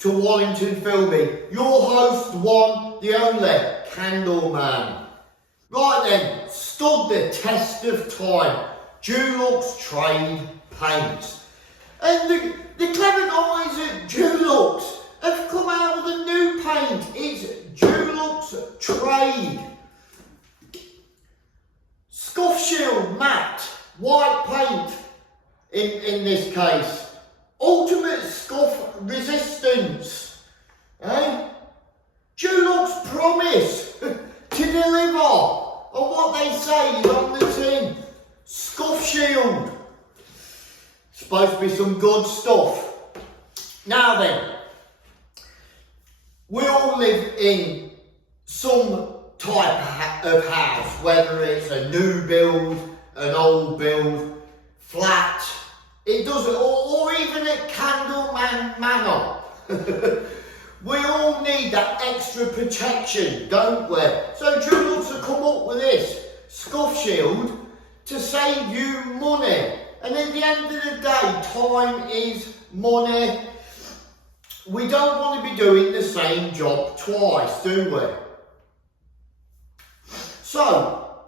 to Wallington filming. Your host, the one, the only, Candleman. Right then, stood the test of time. Dulux trade paints. And the clever guys at Dulux have come out with a new paint. It's Dulux Trade. SCUFFSHIELD matte, white paint in this case. Ultimate scuff resistance. Dulux promise to deliver on what they say on the tin. SCUFFSHIELD. Supposed to be some good stuff. Now then, we all live in some type of house, whether it's a new build, an old build, flat, it doesn't, or even a Candleman manor. We all need that extra protection, don't we? So Dulux have come up with this SCUFFSHIELD to save you money. And at the end of the day, time is money. We don't want to be doing the same job twice, do we? So,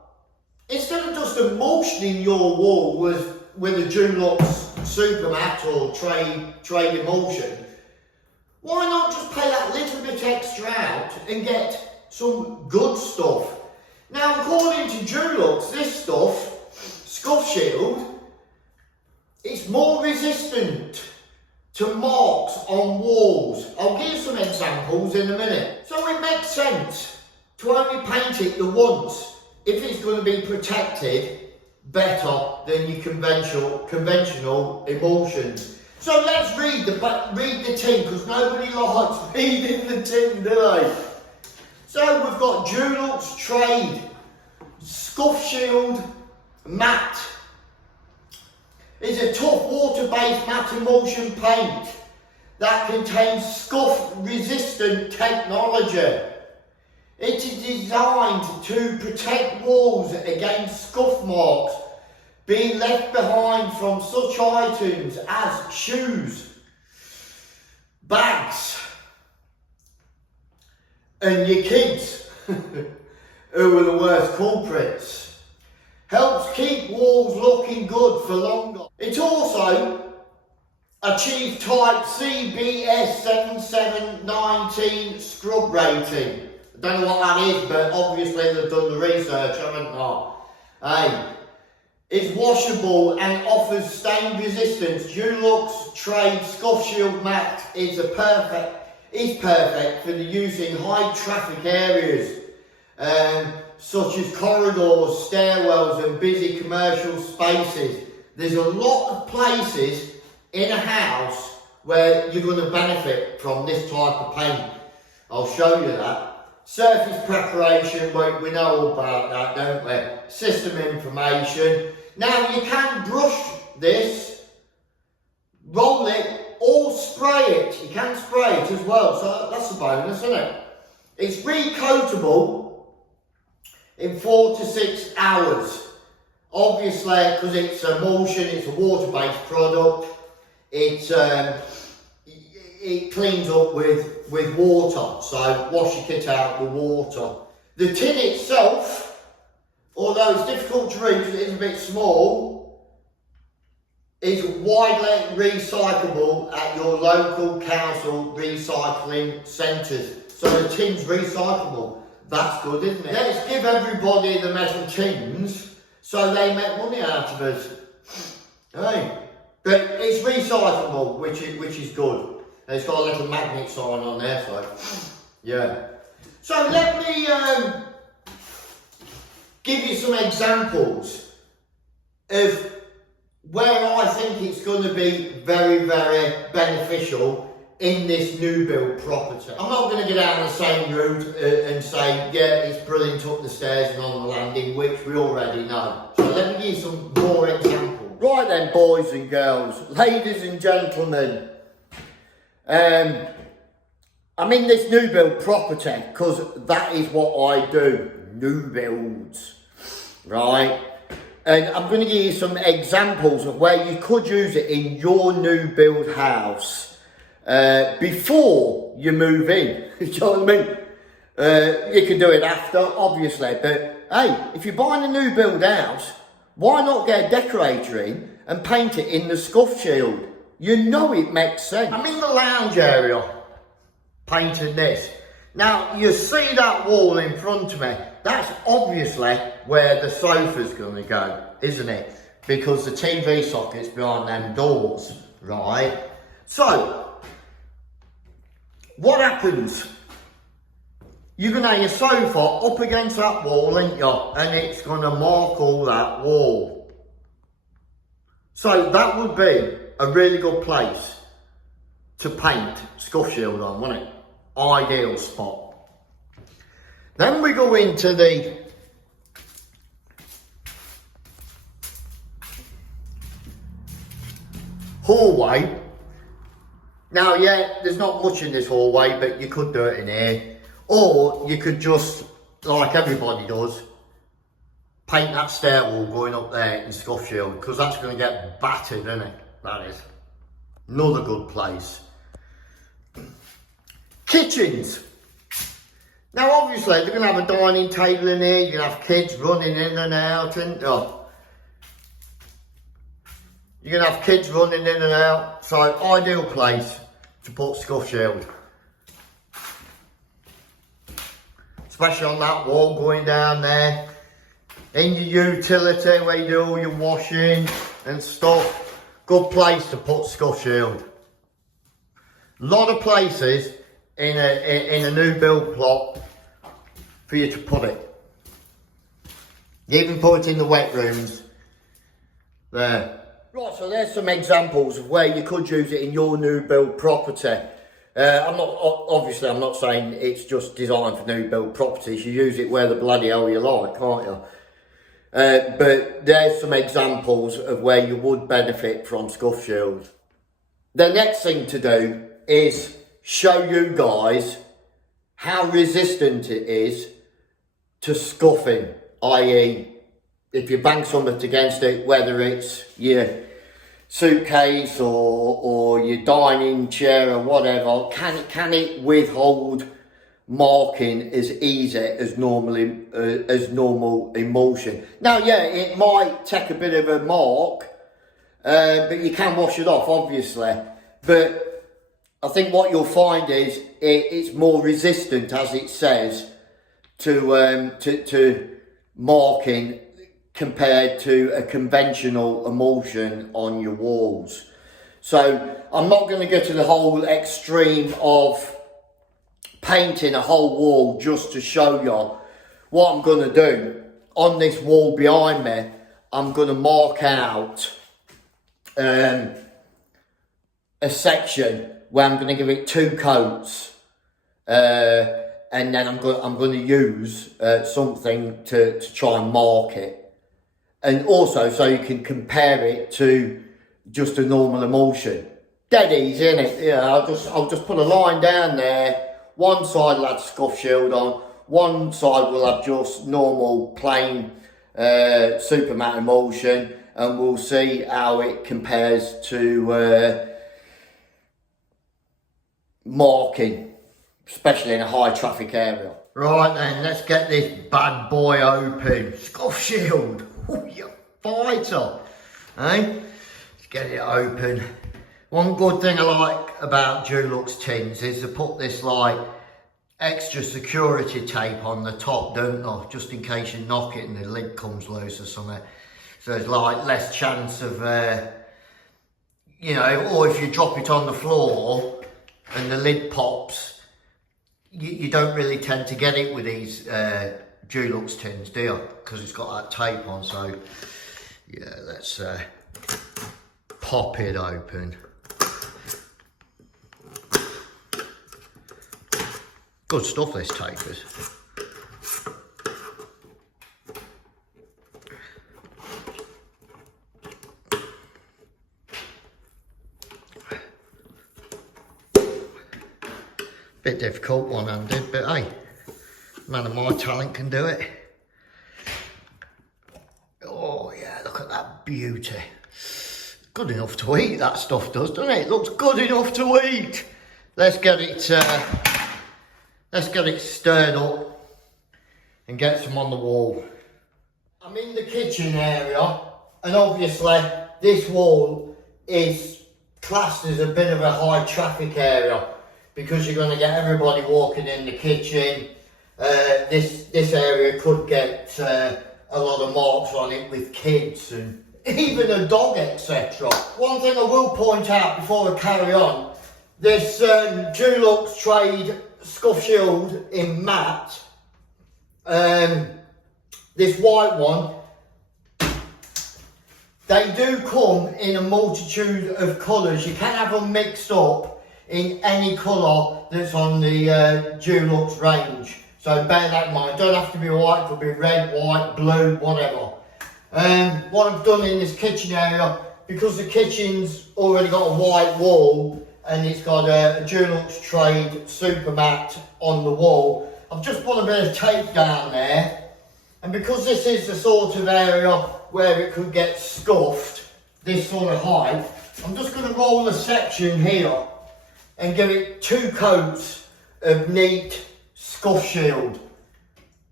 instead of just emulsioning your wall with a Dulux super matte or trade emulsion, why not just pay that little bit extra out and get some good stuff? Now, according to Dulux, this stuff, SCUFFSHIELD, it's more resistant to marks on walls. I'll give you some examples in a minute. So it makes sense to only paint it the once if it's going to be protected better than your conventional emulsions. So let's read the tin, because nobody likes reading the tin, do they? So we've got Dulux Trade SCUFFSHIELD matte. It's a tough water-based matte emulsion paint that contains scuff-resistant technology. It is designed to protect walls against scuff marks being left behind from such items as shoes, bags, and your kids, who are the worst culprits. Helps keep walls looking good for longer. It also achieved type CBS 7719 scrub rating. I don't know what that is, but obviously they've done the research, haven't they? Hey, it's washable and offers stain resistance. Dulux Trade SCUFFSHIELD matte is perfect for the use in high traffic areas. Such as corridors, stairwells and busy commercial spaces. There's a lot of places in a house where you're going to benefit from this type of paint. I'll show you that. Surface preparation, we know all about that, don't we? System information. Now you can brush this, roll it, or spray it. You can spray it as well, so that's a bonus, isn't it? It's recoatable in 4 to 6 hours. Obviously, because it's emulsion, it's a water-based product, it cleans up with water, so wash your kit out with water. The tin itself, although it's difficult to read because it is a bit small, is widely recyclable at your local council recycling centres. So the tin's recyclable. That's good, isn't it? Let's give everybody the metal tins so they make money out of us. Hey, but it's recyclable, which is good. And it's got a little magnet sign on there, so yeah. So let me give you some examples of where I think it's going to be very, very beneficial in this new build property. I'm not going to get down the same route and say, yeah, it's brilliant up the stairs and on the landing, which we already know. So let me give you some more examples. Right then, boys and girls, ladies and gentlemen, I'm in this new build property because that is what I do, new builds, right? And I'm going to give you some examples of where you could use it in your new build house. before you move in. Do you know what I mean? You can do it after, obviously, but hey, if you're buying a new build house, why not get a decorator in and paint it in the scuff shield? You know it makes sense. I'm in the lounge area, painted this. Now, you see that wall in front of me? That's obviously where the sofa's going to go, isn't it? Because the TV socket's behind them doors, right? So, what happens? You're going to have your sofa up against that wall, ain't you? And it's going to mark all that wall. So that would be a really good place to paint scuff shield on, wouldn't it? Ideal spot. Then we go into the hallway. Now, yeah, there's not much in this hallway, but you could do it in here. Or you could just, like everybody does, paint that stairwell going up there in scuff shield, because that's going to get battered, isn't it? That is. Another good place. Kitchens. Now, obviously, they're going to have a dining table in here. You're going to have kids running in and out, and you're going to have kids running in and out. So, ideal place to put scuff shield. Especially on that wall going down there. In your utility where you do all your washing and stuff. Good place to put scuff shield. A lot of places in a new build plot for you to put it. You even put it in the wet rooms. There. Right, so there's some examples of where you could use it in your new build property. I'm not saying it's just designed for new build properties. You use it where the bloody hell you like, can't you? But there's some examples of where you would benefit from scuff shield. The next thing to do is show you guys how resistant it is to scuffing, i.e. if you bang something against it, whether it's your suitcase or your dining chair or whatever, can it withhold marking as easy as normal emulsion? Now, yeah, it might take a bit of a mark, but you can wash it off, obviously. But I think what you'll find is it's more resistant, as it says, to marking compared to a conventional emulsion on your walls. So I'm not going to go to the whole extreme of painting a whole wall just to show you. What I'm going to do on this wall behind me, I'm going to mark out a section where I'm going to give it 2 coats, and then I'm going to use something to try and mark it. And also so you can compare it to just a normal emulsion. Dead easy, isn't it? Yeah, I'll just put a line down there. One side will have scuff shield on, one side will have just normal plain super matte emulsion, and we'll see how it compares to marking, especially in a high traffic area. Right then, let's get this bad boy open. Scuff shield. Oh, you fighter, eh? Let's get it open. One good thing I like about Dulux tins is they put this like extra security tape on the top, don't they? Just in case you knock it and the lid comes loose or something. So there's like less chance of, you know, or if you drop it on the floor and the lid pops, you don't really tend to get it with these Dulux tins, do you? Because it's got that tape on. So yeah, let's pop it open. Good stuff, this tape is. Bit difficult one-handed, but hey, man of my talent can do it. Oh yeah, look at that beauty. Good enough to eat, that stuff does, doesn't it? It looks good enough to eat. let's get it stirred up and get some on the wall. I'm in the kitchen area, and obviously this wall is classed as a bit of a high traffic area because you're going to get everybody walking in the kitchen. This area could get a lot of marks on it with kids and even a dog, etc. One thing I will point out before I carry on, this Dulux Trade SCUFFSHIELD in matte, this white one, they do come in a multitude of colours. You can have them mixed up in any colour that's on the Dulux range. So bear that in mind. Don't have to be white, it could be red, white, blue, whatever. What I've done in this kitchen area, because the kitchen's already got a white wall and it's got a Dulux Trade super matte on the wall, I've just put a bit of tape down there. And because this is the sort of area where it could get scuffed, this sort of height, I'm just going to roll a section here and give it 2 coats of neat SCUFFSHIELD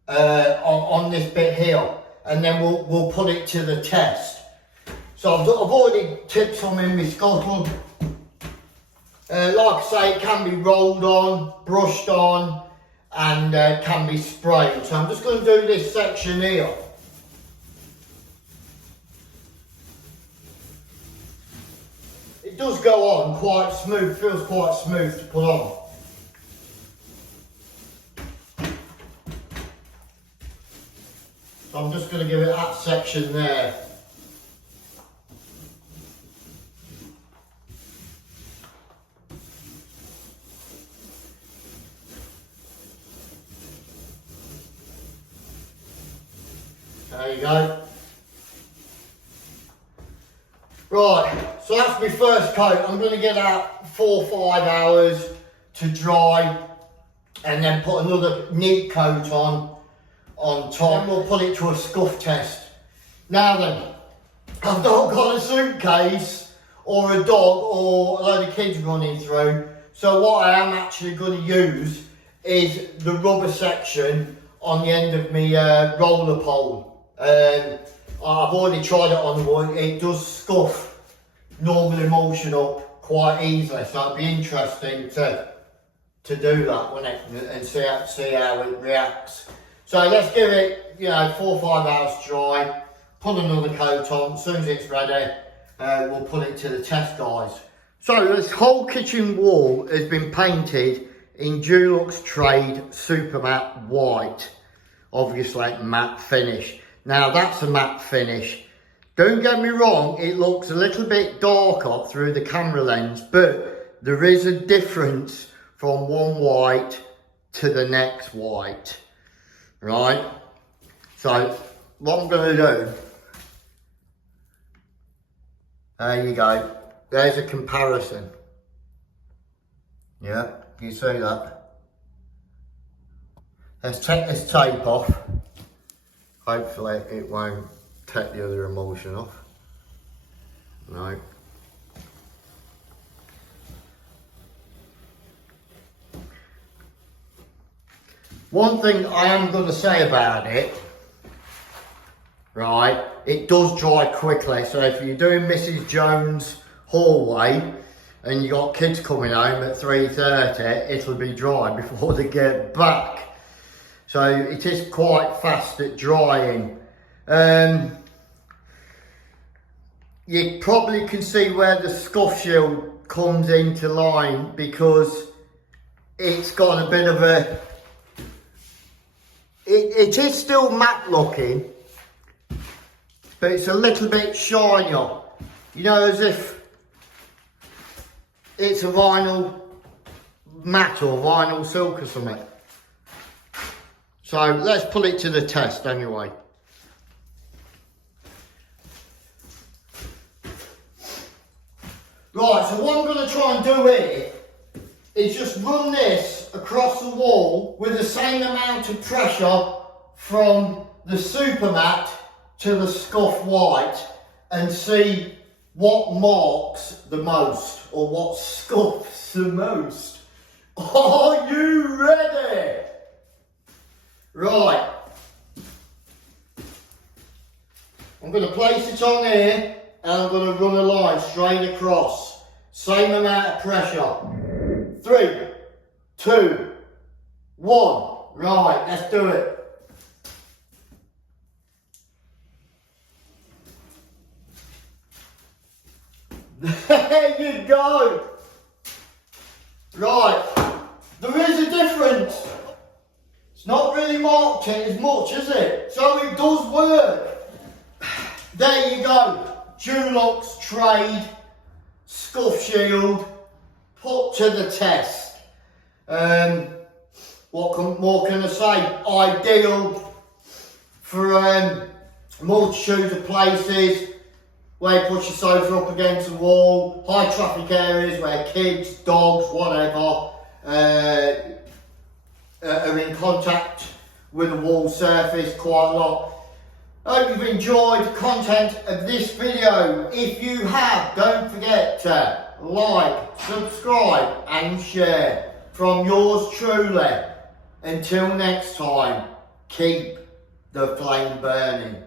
on this bit here, and then we'll put it to the test. So I've already tipped some in my scuttle. Like I say, it can be rolled on, brushed on, and can be sprayed. So I'm just going to do this section here. It does go on quite smooth, feels quite smooth to put on. So I'm just going to give it that section there. There you go. Right, so that's my first coat. I'm going to get out 4 or 5 hours to dry and then put another neat coat on top. And we'll put it to a scuff test. Now then, I've not got a suitcase or a dog or a load of kids running through. So what I am actually going to use is the rubber section on the end of my roller pole. I've already tried it on the wood. It does scuff normal emulsion up quite easily, so it'd be interesting to do that, wouldn't it, and see how it reacts. So let's give it, 4 or 5 hours dry, put another coat on. As soon as it's ready, we'll put it to the test, guys. So this whole kitchen wall has been painted in Dulux Trade Super Matte White, obviously matte finish. Now that's a matte finish. Don't get me wrong, it looks a little bit darker through the camera lens, but there is a difference from one white to the next white, right? So what I'm going to do, there you go, there's a comparison. Yeah, you see that? Let's take this tape off. Hopefully it won't take the other emulsion off. No. One thing I am going to say about it, right, it does dry quickly. So if you're doing Mrs. Jones' hallway and you got kids coming home at 3:30, it'll be dry before they get back. So it is quite fast at drying. You probably can see where the SCUFFSHIELD comes into line because it's got a bit of a... It is still matte looking, but it's a little bit shinier. You know, as if it's a vinyl matte or vinyl silk or something. So let's put it to the test anyway. Right, so what I'm going to try and do here is just run this across the wall with the same amount of pressure from the super matte to the scuff white and see what marks the most or what scuffs the most. Are you ready? Right. I'm going to place it on here and I'm going to run a line straight across. Same amount of pressure. 3, 2, 1. Right, let's do it. There you go. Right, there is a difference. It's not really marked it as much, is it? So it does work. There you go. Dulux Trade Scuff Shield put to the test. What more can I say? Ideal for multitude of places where you put your sofa up against the wall, high traffic areas where kids, dogs, whatever are in contact with the wall surface quite a lot. I hope you've enjoyed the content of this video. If you have, don't forget to like, subscribe and share. From yours truly. Until next time, keep the flame burning.